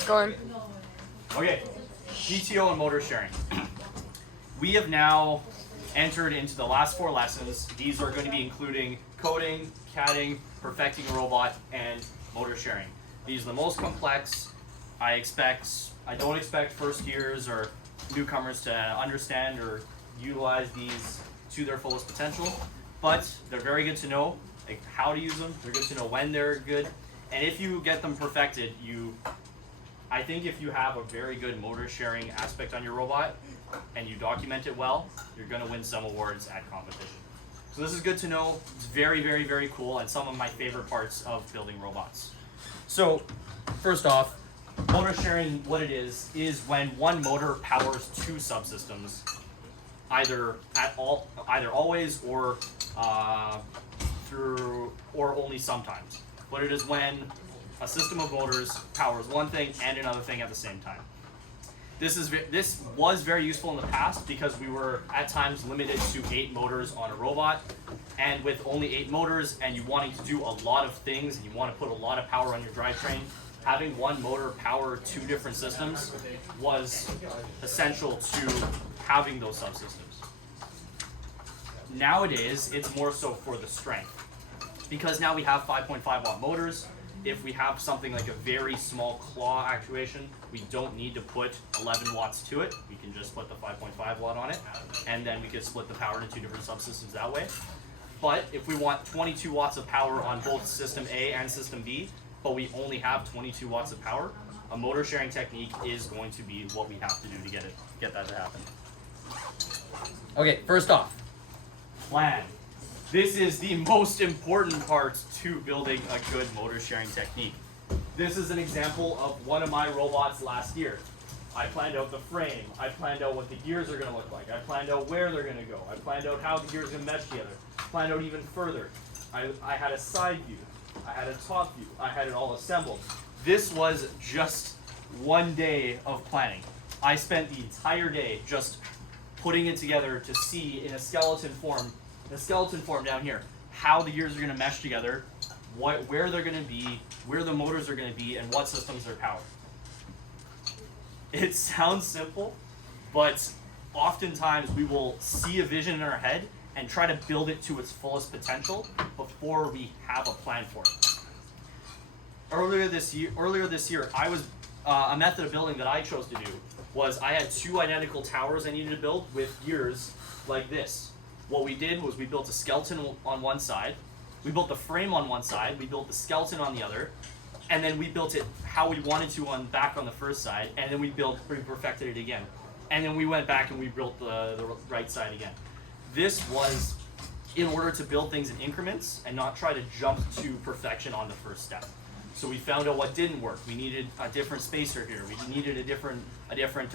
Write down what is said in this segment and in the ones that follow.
It's going. Okay, GTO and motor sharing. We have now entered into the last 4 lessons. These are going to be including coding, CADing, perfecting a robot, and motor sharing. These are the most complex. I don't expect first years or newcomers to understand or utilize these to their fullest potential, but they're very good to know, like how to use them. They're good to know when they're good, and if you get them perfected, I think if you have a very good motor sharing aspect on your robot and you document it well, you're going to win some awards at competition. So this is good to know. It's very, very, very cool, and some of my favorite parts of building robots. So first off, motor sharing, what it is when one motor powers 2 subsystems, either always or only sometimes. What it is when a system of motors powers one thing and another thing at the same time. This was very useful in the past because we were at times limited to 8 motors on a robot, and with only 8 motors and you wanting to do a lot of things and you want to put a lot of power on your drivetrain, having one motor power 2 different systems was essential to having those subsystems. Nowadays, it's more so for the strength, because now we have 5.5 watt motors. If we have something like a very small claw actuation, we don't need to put 11 watts to it. We can just put the 5.5 watt on it, and then we can split the power into 2 different subsystems that way. But if we want 22 watts of power on both system A and system B, but we only have 22 watts of power, a motor sharing technique is going to be what we have to do to get that to happen. Okay, first off, plan. This is the most important part to building a good motor sharing technique. This is an example of one of my robots last year. I planned out the frame. I planned out what the gears are going to look like. I planned out where they're going to go. I planned out how the gears are going to mesh together. Planned out even further. I had a side view. I had a top view. I had it all assembled. This was just one day of planning. I spent the entire day just putting it together to see in a skeleton form down here, how the gears are going to mesh together, where they're going to be, where the motors are going to be, and what systems they're powered. It sounds simple, but oftentimes we will see a vision in our head and try to build it to its fullest potential before we have a plan for it. Earlier this year, I was a method of building that I chose to do was I had 2 identical towers I needed to build with gears like this. What we did was we built a skeleton on one side, we built the frame on one side, we built the skeleton on the other, and then we built it how we wanted to back on the first side, and then we perfected it again. And then we went back and we built the right side again. This was in order to build things in increments and not try to jump to perfection on the first step. So we found out what didn't work. We needed a different spacer here. We needed a different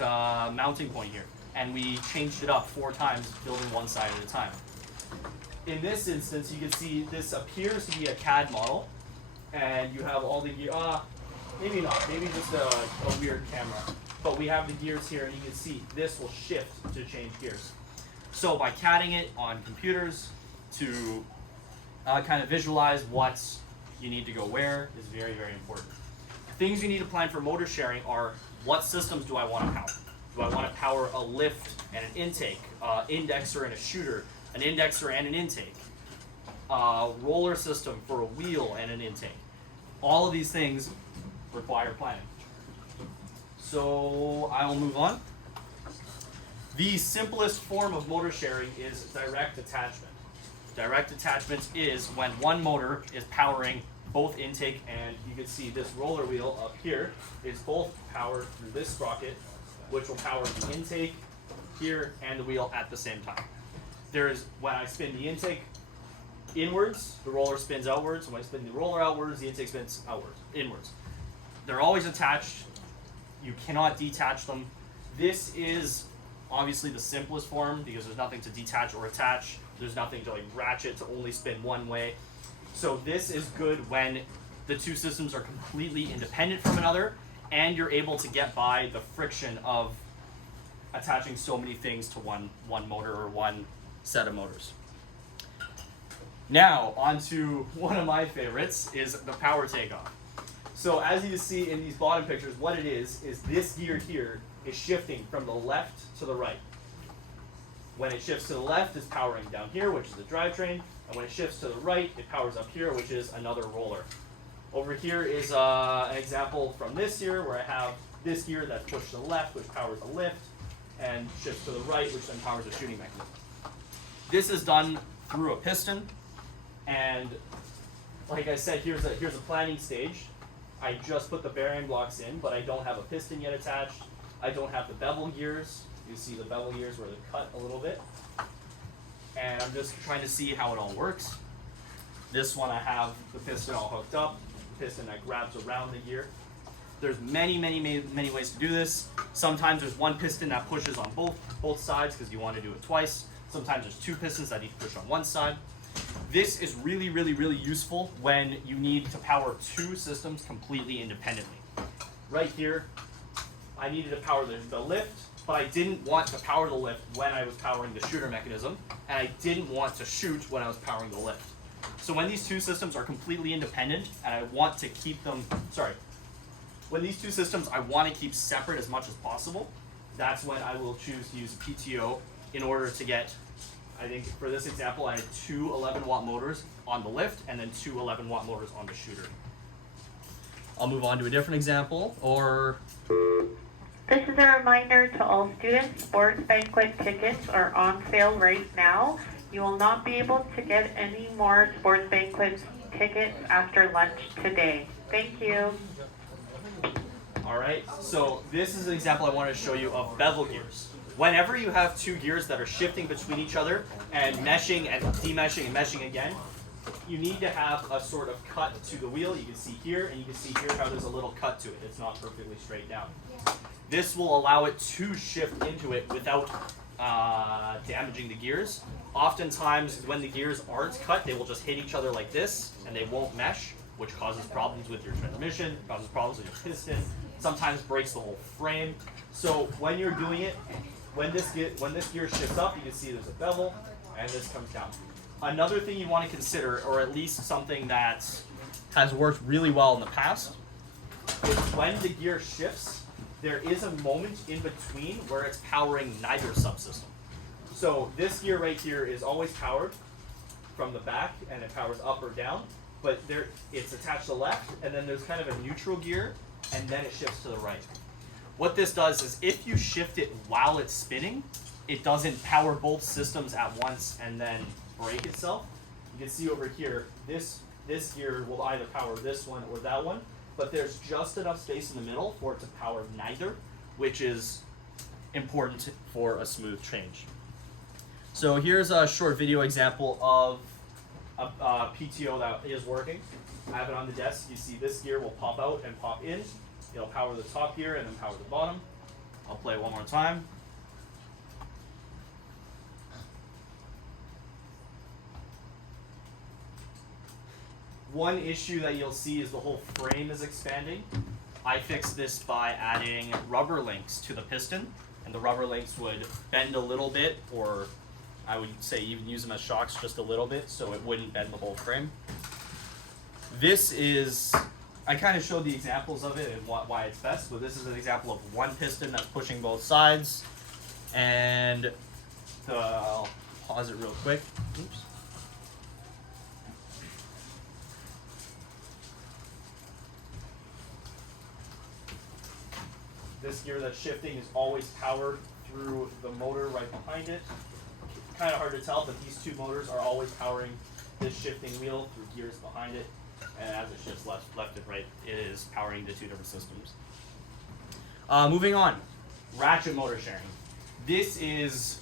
mounting point here. And we changed it up 4 times, building one side at a time. In this instance, you can see this appears to be a CAD model, and you have all the gear. Maybe not. Maybe just a weird camera. But we have the gears here, and you can see this will shift to change gears. So by CADing it on computers to kind of visualize what you need to go where is very, very important. Things you need to plan for motor sharing are, what systems do I want to power? Do I want to power a lift and an intake, indexer and a shooter, an indexer and an intake, roller system for a wheel and an intake? All of these things require planning. So I will move on. The simplest form of motor sharing is direct attachment. Direct attachment is when one motor is powering both intake, and you can see this roller wheel up here is both powered through this sprocket, which will power the intake here and the wheel at the same time. When I spin the intake inwards, the roller spins outwards. When I spin the roller outwards, the intake spins inwards. They're always attached. You cannot detach them. This is obviously the simplest form because there's nothing to detach or attach. There's nothing to ratchet to only spin one way. So this is good when the 2 systems are completely independent from another, and you're able to get by the friction of attaching so many things to one motor or one set of motors. Now, on to one of my favorites is the power takeoff. So as you see in these bottom pictures, what it is this gear here is shifting from the left to the right. When it shifts to the left, it's powering down here, which is the drivetrain, and when it shifts to the right, it powers up here, which is another roller. Over here is an example from this year where I have this gear that's pushed to the left, which powers the lift, and shifts to the right, which then powers the shooting mechanism. This is done through a piston, and like I said, here's a planning stage. I just put the bearing blocks in, but I don't have a piston yet attached. I don't have the bevel gears. You see the bevel gears where they cut a little bit. And I'm just trying to see how it all works. This one I have the piston all hooked up, the piston that grabs around the gear. There's many ways to do this. Sometimes there's one piston that pushes on both sides because you want to do it twice. Sometimes there's two pistons that need to push on one side. This is really useful when you need to power two systems completely independently. Right here, I needed to power the lift, but I didn't want to power the lift when I was powering the shooter mechanism, and I didn't want to shoot when I was powering the lift. So when these two systems are completely independent, and I want to keep them, when these two systems I want to keep separate as much as possible, that's when I will choose to use a PTO in order to get, I think for this example, I had two 11-watt motors on the lift and then two 11-watt motors on the shooter. I'll move on to a different example, or... This is a reminder to all students, sports banquet tickets are on sale right now. You will not be able to get any more sports banquet tickets after lunch today. Thank you. All right, so this is an example I wanted to show you of bevel gears. Whenever you have two gears that are shifting between each other and meshing and demeshing and meshing again, you need to have a sort of cut to the wheel. You can see here, and you can see here how there's a little cut to it. It's not perfectly straight down. This will allow it to shift into it without damaging the gears. Oftentimes, when the gears aren't cut, they will just hit each other like this, and they won't mesh, which causes problems with your transmission, causes problems with your piston, sometimes breaks the whole frame. So when you're doing it, when this gear shifts up, you can see there's a bevel, and this comes down. Another thing you want to consider, or at least something that has worked really well in the past, is when the gear shifts, there is a moment in between where it's powering neither subsystem. So this gear right here is always powered from the back, and it powers up or down, but it's attached to the left, and then there's kind of a neutral gear, and then it shifts to the right. What this does is if you shift it while it's spinning, it doesn't power both systems at once and then break itself. You can see over here, this gear will either power this one or that one, but there's just enough space in the middle for it to power neither, which is important for a smooth change. So here's a short video example of a PTO that is working. I have it on the desk. You see this gear will pop out and pop in. It'll power the top gear and then power the bottom. I'll play it one more time. One issue that you'll see is the whole frame is expanding. I fixed this by adding rubber links to the piston, and the rubber links would bend a little bit, or I would say even use them as shocks just a little bit so it wouldn't bend the whole frame. This is, I kind of showed the examples of it and why it's best, but this is an example of one piston that's pushing both sides, and I'll pause it real quick. Oops. This gear that's shifting is always powered through the motor right behind it. Kind of hard to tell, but these two motors are always powering this shifting wheel through gears behind it. And as it shifts left and right, it is powering the two different systems. Moving on, ratchet motor sharing. This is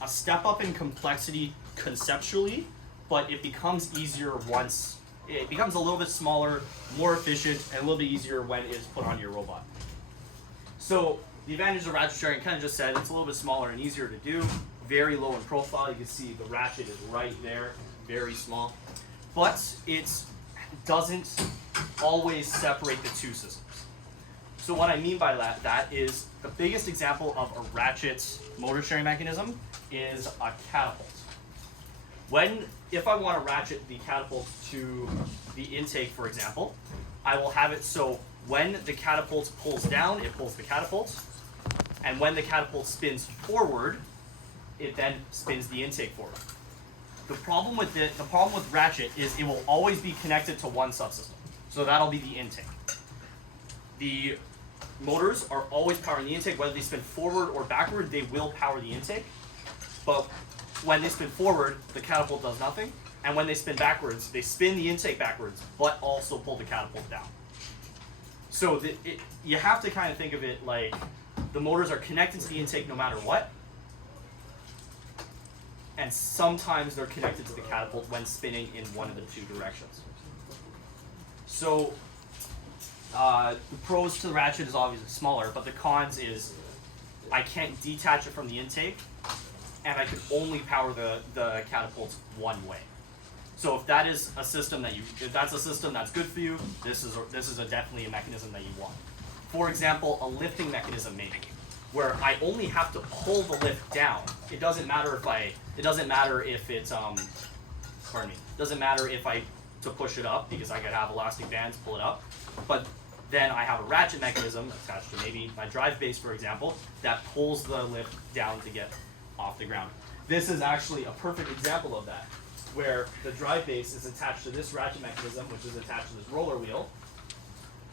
a step up in complexity conceptually, but it becomes easier once, it becomes a little bit smaller, more efficient, and a little bit easier when it's put on your robot. So the advantage of ratchet sharing, kind of just said, it's a little bit smaller and easier to do, very low in profile. You can see the ratchet is right there, very small, but it doesn't always separate the two systems. So what I mean by that is the biggest example of a ratchet motor sharing mechanism is a catapult. If I want to ratchet the catapult to the intake, for example, I will have it so when the catapult pulls down, it pulls the catapult, and when the catapult spins forward, it then spins the intake forward. The problem with Ratchet is it will always be connected to one subsystem. So that'll be the intake. The motors are always powering the intake, whether they spin forward or backward, they will power the intake. But when they spin forward, the catapult does nothing. And when they spin backwards, they spin the intake backwards, but also pull the catapult down. So you have to kind of think of it like the motors are connected to the intake no matter what. And sometimes they're connected to the catapult when spinning in one of the two directions. So the pros to the Ratchet is obviously smaller, but the cons is I can't detach it from the intake, and I can only power the catapult one way. So if that is a system if that's a system that's good for you, this is definitely a mechanism that you want. For example, a lifting mechanism maybe, where I only have to pull the lift down. It doesn't matter if it's doesn't matter if I to push it up because I could have elastic bands pull it up, but then I have a ratchet mechanism attached to maybe my drive base, for example, that pulls the lift down to get off the ground. This is actually a perfect example of that, where the drive base is attached to this ratchet mechanism, which is attached to this roller wheel.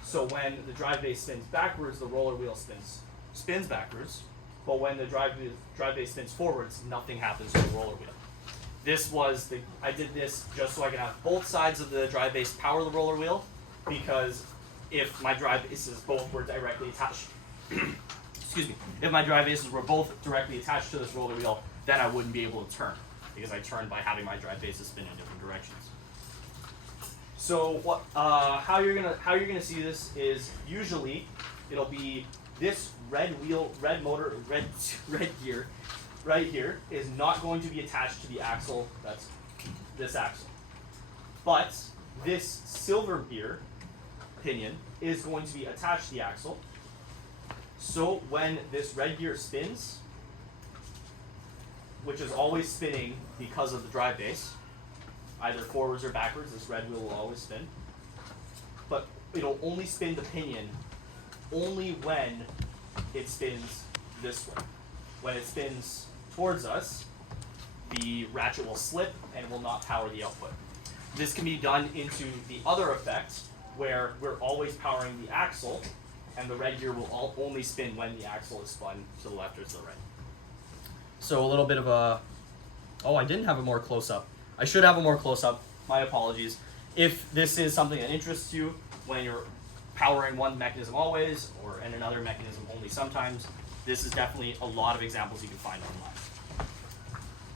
So when the drive base spins backwards, the roller wheel spins backwards, but when the drive base spins forwards, nothing happens to the roller wheel. I did this just so I can have both sides of the drive base power the roller wheel, because if my drive bases both were directly attached, if my drive bases were both directly attached to this roller wheel, then I wouldn't be able to turn, because I turn by having my drive bases spin in different directions. So how you're gonna see this is usually it'll be this red gear right here is not going to be attached to the axle, that's this axle. But this silver gear pinion is going to be attached to the axle. So when this red gear spins, which is always spinning because of the drive base, either forwards or backwards, this red wheel will always spin. But it'll only spin the pinion only when it spins this way. When it spins towards us, the ratchet will slip and will not power the output. This can be done into the other effect, where we're always powering the axle, and the red gear will only spin when the axle is spun to the left or to the right. So a little bit of a, I didn't have a more close-up. I should have a more close-up, my apologies. If this is something that interests you, when you're powering one mechanism always, or in another mechanism only sometimes, this is definitely a lot of examples you can find online.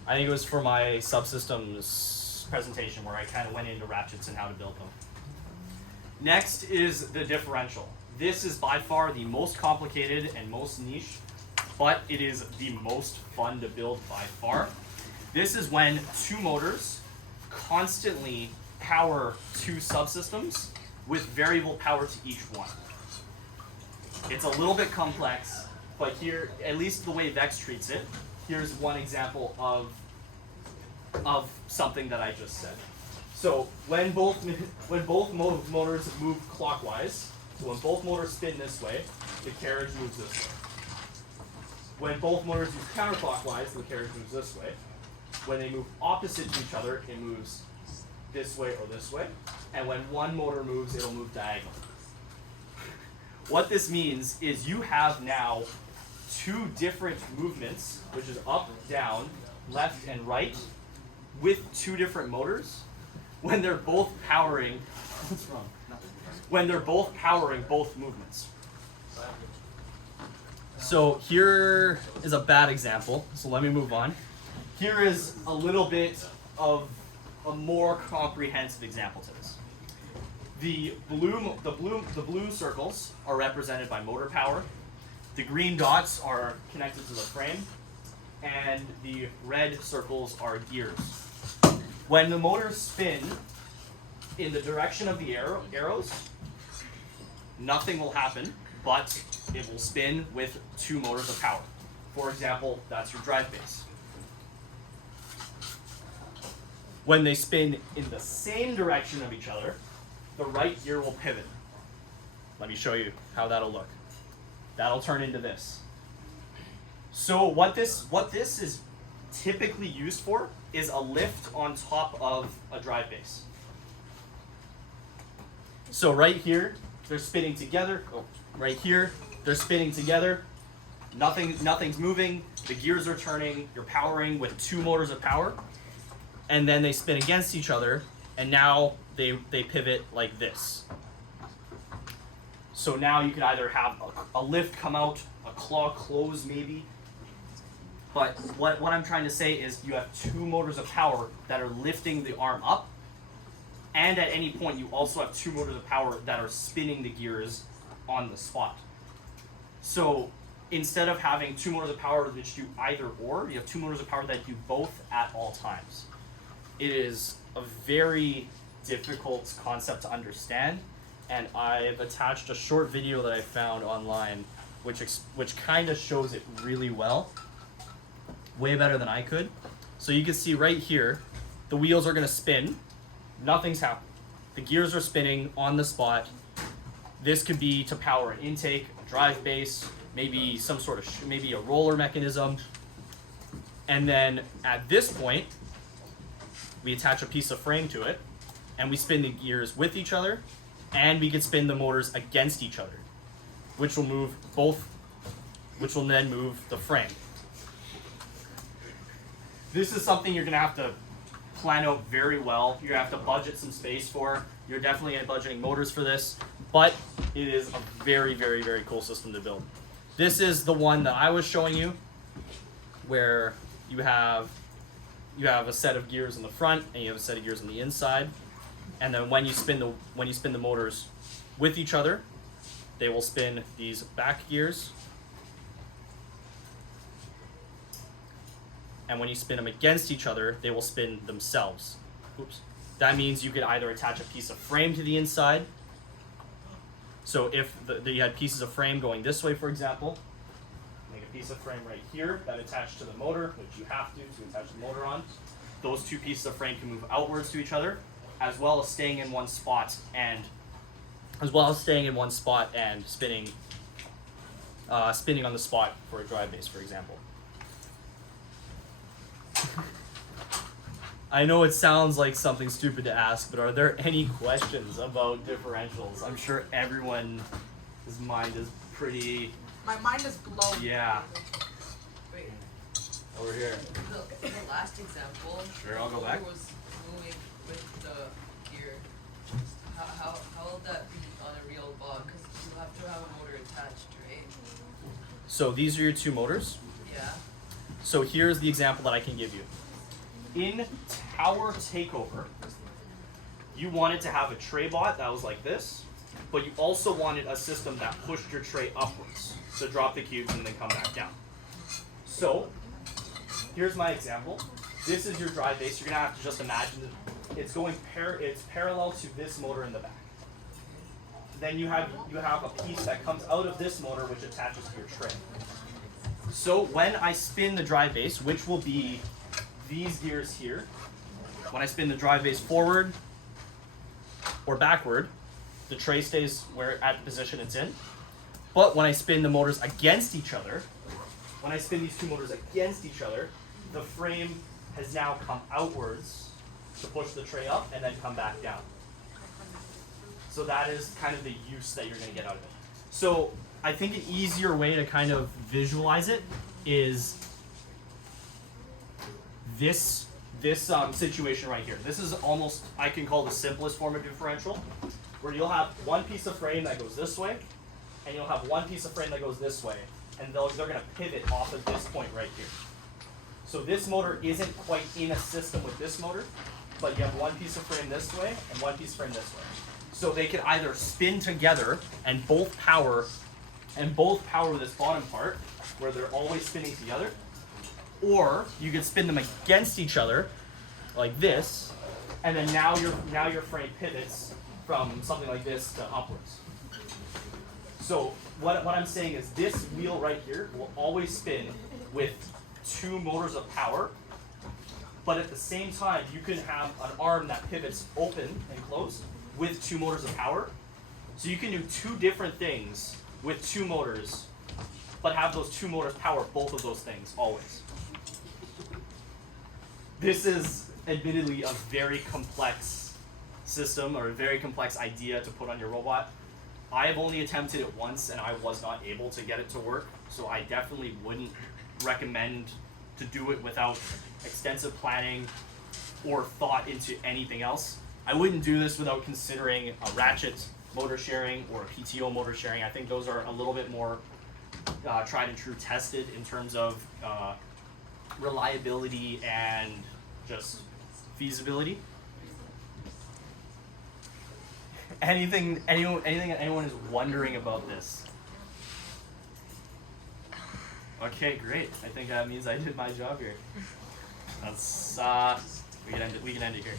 I think it was for my subsystems presentation where I kind of went into ratchets and how to build them. Next is the differential. This is by far the most complicated and most niche, but it is the most fun to build by far. This is when two motors constantly power two subsystems with variable power to each one. It's a little bit complex, but here, at least the way Vex treats it, here's one example of something that I just said. So when both motors move clockwise, so when both motors spin this way, the carriage moves this way. When both motors move counterclockwise, the carriage moves this way. When they move opposite to each other, it moves this way or this way. And when one motor moves, it'll move diagonal. What this means is you have now two different movements, which is up, down, left, and right, with two different motors, when they're both powering, what's wrong? When they're both powering both movements. So here is a bad example, so let me move on. Here is a little bit of a more comprehensive example to this. The blue circles are represented by motor power. The green dots are connected to the frame, and the red circles are gears. When the motors spin in the direction of the arrows, nothing will happen, but it will spin with two motors of power. For example, that's your drive base. When they spin in the same direction of each other, the right gear will pivot. Let me show you how that'll look. That'll turn into this. So what this is typically used for is a lift on top of a drive base. So right here, they're spinning together. Oh, right here, they're spinning together. Nothing's moving. The gears are turning. You're powering with 2 motors of power, and then they spin against each other, and now they pivot like this. So now you can either have a lift come out, a claw close maybe. But what I'm trying to say is you have 2 motors of power that are lifting the arm up, and at any point you also have 2 motors of power that are spinning the gears on the spot. So instead of having 2 motors of power that do either or, you have 2 motors of power that do both at all times. It is a very difficult concept to understand, and I've attached a short video that I found online which kind of shows it really well, way better than I could. So you can see right here, the wheels are going to spin, nothing's happening. The gears are spinning on the spot. This could be to power an intake, a drive base, maybe some sort of maybe a roller mechanism. And then at this point, we attach a piece of frame to it, and we spin the gears with each other, and we can spin the motors against each other, which will then move the frame. This is something you're gonna have to plan out very well. You're gonna have to budget some space for. You're definitely gonna be budgeting motors for this, but it is a very, very, very cool system to build. This is the one that I was showing you, where you have a set of gears in the front and you have a set of gears on the inside, and then when you spin the motors with each other, they will spin these back gears, and when you spin them against each other, they will spin themselves. Oops. That means you could either attach a piece of frame to the inside. So if you had pieces of frame going this way, for example, make a piece of frame right here that attached to the motor, which you have to attach the motor on. Those 2 pieces of frame can move outwards to each other, as well as staying in one spot and spinning on the spot for a drive base, for example. I know it sounds like something stupid to ask, but are there any questions about differentials? I'm sure everyone's mind is pretty... My mind is blown. Yeah. Wait, Over here. the last example. Sure, I'll go the back. motor was moving with the gear. How will that be on a real bug? Because you have to have a motor attached, right? So these are your 2 motors. Yeah. So here's the example that I can give you. In Tower Takeover, you wanted to have a tray bot that was like this, but you also wanted a system that pushed your tray upwards to drop the cubes and then come back down. So here's my example. This is your drive base. You're gonna have to just imagine that it's going it's parallel to this motor in the back. Then you have a piece that comes out of this motor which attaches to your tray. So when I spin the drive base, which will be these gears here, when I spin the drive base forward or backward, the tray stays at the position it's in. But when I spin the motors against each other, when I spin these 2 motors against each other, the frame has now come outwards to push the tray up and then come back down. So that is kind of the use that you're going to get out of it. So I think an easier way to kind of visualize it is this situation right here. This is almost, I can call the simplest form of differential, where you'll have one piece of frame that goes this way, and you'll have one piece of frame that goes this way, and they're going to pivot off of this point right here. So this motor isn't quite in a system with this motor, but you have one piece of frame this way and one piece of frame this way. So they can either spin together and both power this bottom part, where they're always spinning together, or you can spin them against each other, like this, and then now your frame pivots from something like this to upwards. So what I'm saying is this wheel right here will always spin with 2 motors of power, but at the same time you can have an arm that pivots open and closed with 2 motors of power, So you can do two different things with two motors, but have those two motors power both of those things always. This is admittedly a very complex system or a very complex idea to put on your robot. I have only attempted it once and I was not able to get it to work, so I definitely wouldn't recommend to do it without extensive planning or thought into anything else. I wouldn't do this without considering a ratchet motor sharing or a PTO motor sharing. I think those are a little bit more tried and true tested in terms of reliability and just feasibility. Anything anyone is wondering about this? Okay, great. I think that means I did my job here. That's we can end it here.